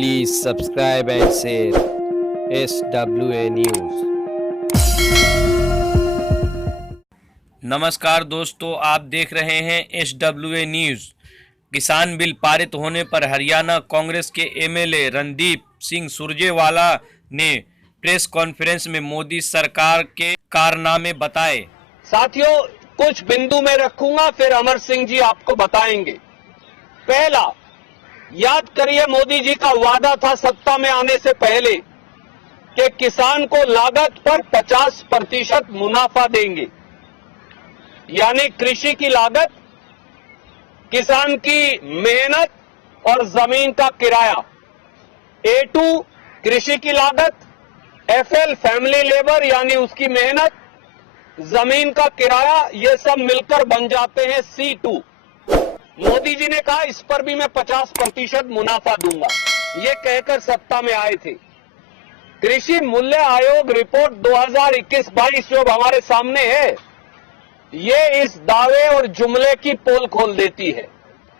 Please subscribe and share SWA News। नमस्कार दोस्तों, आप देख रहे हैं SWA न्यूज़। किसान बिल पारित होने पर हरियाणा कांग्रेस के एमएलए रणदीप सिंह सुरजेवाला ने प्रेस कॉन्फ्रेंस में मोदी सरकार के कारनामे बताए। साथियों, कुछ बिंदु में रखूंगा, फिर अमर सिंह जी आपको बताएंगे। पहला, याद करिए मोदी जी का वादा था सत्ता में आने से पहले कि किसान को लागत पर 50% मुनाफा देंगे, यानी कृषि की लागत, किसान की मेहनत और जमीन का किराया, A2 कृषि की लागत, FL फैमिली लेबर यानी उसकी मेहनत, जमीन का किराया, ये सब मिलकर बन जाते हैं C2। मोदी जी ने कहा इस पर भी मैं 50% मुनाफा दूंगा, ये कहकर सत्ता में आए थे। कृषि मूल्य आयोग रिपोर्ट 2021-22 जो हमारे सामने है, ये इस दावे और जुमले की पोल खोल देती है।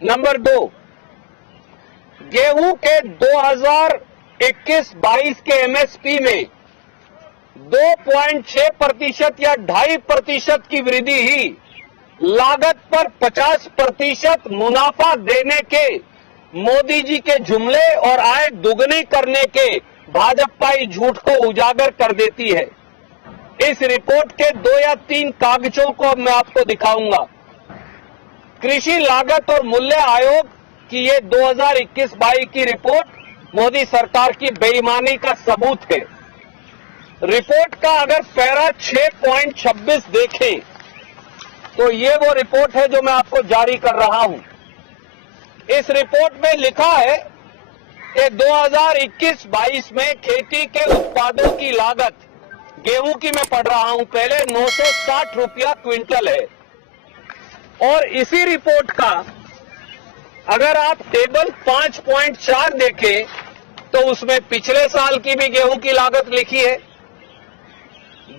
नंबर 2, गेहूं के 2021-22 के MSP में 2.6% या 2.5% की वृद्धि ही लागत पर 50% मुनाफा देने के मोदी जी के जुमले और आय दुगनी करने के भाजपाई झूठ को उजागर कर देती है। इस रिपोर्ट के 2 या 3 कागजों को मैं आपको दिखाऊंगा। कृषि लागत और मूल्य आयोग की ये 2021-22 की रिपोर्ट मोदी सरकार की बेईमानी का सबूत है। रिपोर्ट का अगर पैरा 6.26 देखें तो ये वो रिपोर्ट है जो मैं आपको जारी कर रहा हूं। इस रिपोर्ट में लिखा है कि 2021-22 में खेती के उत्पादों की लागत, गेहूं की मैं पढ़ रहा हूं पहले, 960 रुपया क्विंटल है। और इसी रिपोर्ट का अगर आप टेबल 5.4 देखें तो उसमें पिछले साल की भी गेहूं की लागत लिखी है।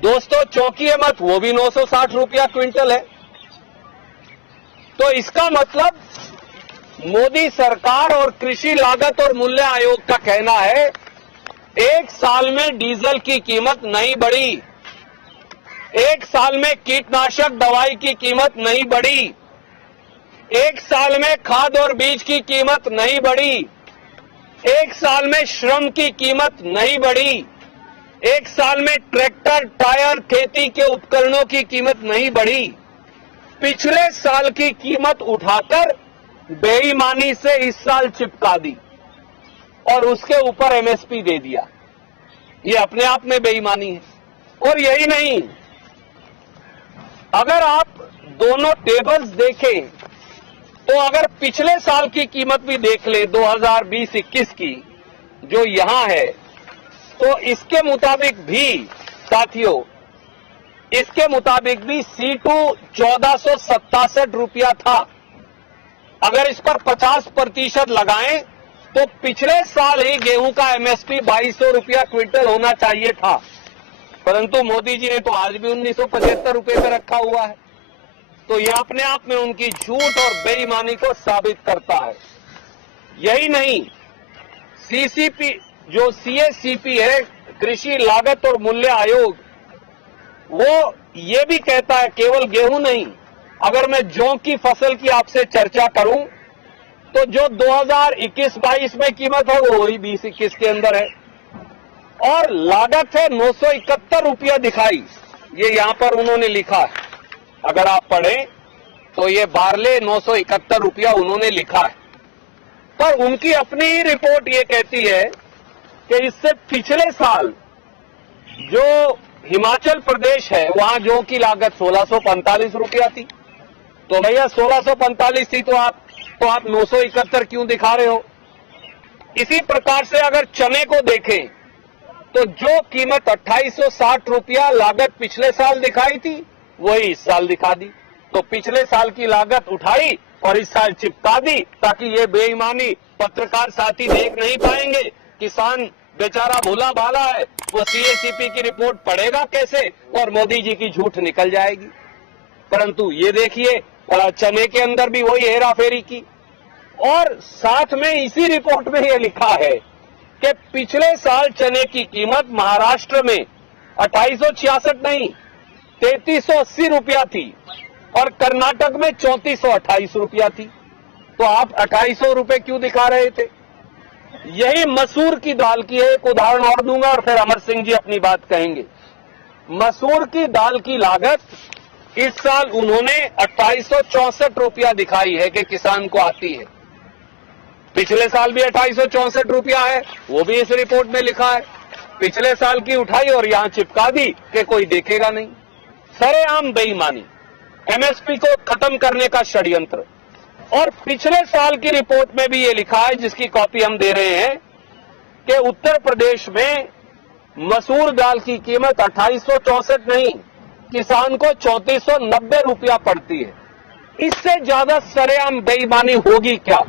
दोस्तों चौंकिए मत, वो भी 960 रुपया क्विंटल है। तो इसका मतलब मोदी सरकार और कृषि लागत और मूल्य आयोग का कहना है एक साल में डीजल की कीमत नहीं बढ़ी, एक साल में कीटनाशक दवाई की कीमत नहीं बढ़ी, एक साल में खाद और बीज की कीमत नहीं बढ़ी, एक साल में श्रम की कीमत नहीं बढ़ी, एक साल में ट्रैक्टर, टायर, खेती के उपकरणों की कीमत नहीं बढ़ी। पिछले साल की कीमत उठाकर बेईमानी से इस साल चिपका दी और उसके ऊपर MSP दे दिया। ये अपने आप में बेईमानी है। और यही नहीं, अगर आप दोनों टेबल्स देखें तो अगर पिछले साल की कीमत भी देख ले 2020-21 की जो यहां है, तो इसके मुताबिक भी साथियों, इसके मुताबिक भी C2 1467 रुपया था। अगर इस पर 50% लगाएं तो पिछले साल ही गेहूं का MSP 2200 रुपया क्विंटल होना चाहिए था, परंतु मोदी जी ने तो आज भी 1975 रुपये पे रखा हुआ है। तो यह अपने आप में उनकी झूठ और बेईमानी को साबित करता है। यही नहीं, CCP जो CACP है, कृषि लागत और मूल्य आयोग, वो ये भी कहता है केवल गेहूं नहीं, अगर मैं जौ की फसल की आपसे चर्चा करूं तो जो 2021-22 में कीमत है वो वही 20-21 के अंदर है और लागत है 971 रुपया दिखाई, ये यहां पर उन्होंने लिखा है। अगर आप पढ़ें तो ये बारले 971 रुपया उन्होंने लिखा है, पर उनकी अपनी ही रिपोर्ट ये कहती है कि इससे पिछले साल जो हिमाचल प्रदेश है वहां जौ की लागत 1645 रुपया थी। तो भैया 1645 थी तो आप 971 क्यों दिखा रहे हो? इसी प्रकार से अगर चने को देखें तो जो कीमत 2860 रुपया लागत पिछले साल दिखाई थी वही इस साल दिखा दी। तो पिछले साल की लागत उठाई और इस साल चिपका दी ताकि ये बेईमानी पत्रकार साथी देख नहीं पाएंगे। किसान बेचारा भूला भाला है, वो CACP की रिपोर्ट पढ़ेगा कैसे और मोदी जी की झूठ निकल जाएगी। परंतु ये देखिए चने के अंदर भी वही हेराफेरी की। और साथ में इसी रिपोर्ट में यह लिखा है कि पिछले साल चने की कीमत महाराष्ट्र में 2866 नहीं 3380 रुपया थी और कर्नाटक में 3428 रुपया थी। तो आप 2800 रुपए क्यों दिखा रहे थे? यही मसूर की दाल की एक उदाहरण और दूंगा और फिर अमर सिंह जी अपनी बात कहेंगे। मसूर की दाल की लागत इस साल उन्होंने 2864 रुपया दिखाई है कि किसान को आती है। पिछले साल भी 2864 रुपया है, वो भी इस रिपोर्ट में लिखा है। पिछले साल की उठाई और यहां चिपका दी कि कोई देखेगा नहीं। सरेआम बेईमानी, एमएसपी को खत्म करने का षड्यंत्र। और पिछले साल की रिपोर्ट में भी ये लिखा है, जिसकी कॉपी हम दे रहे हैं, कि उत्तर प्रदेश में मसूर दाल की कीमत 2864 नहीं, किसान को 3490 रुपया पड़ती है। इससे ज्यादा सरेआम बेईमानी होगी क्या?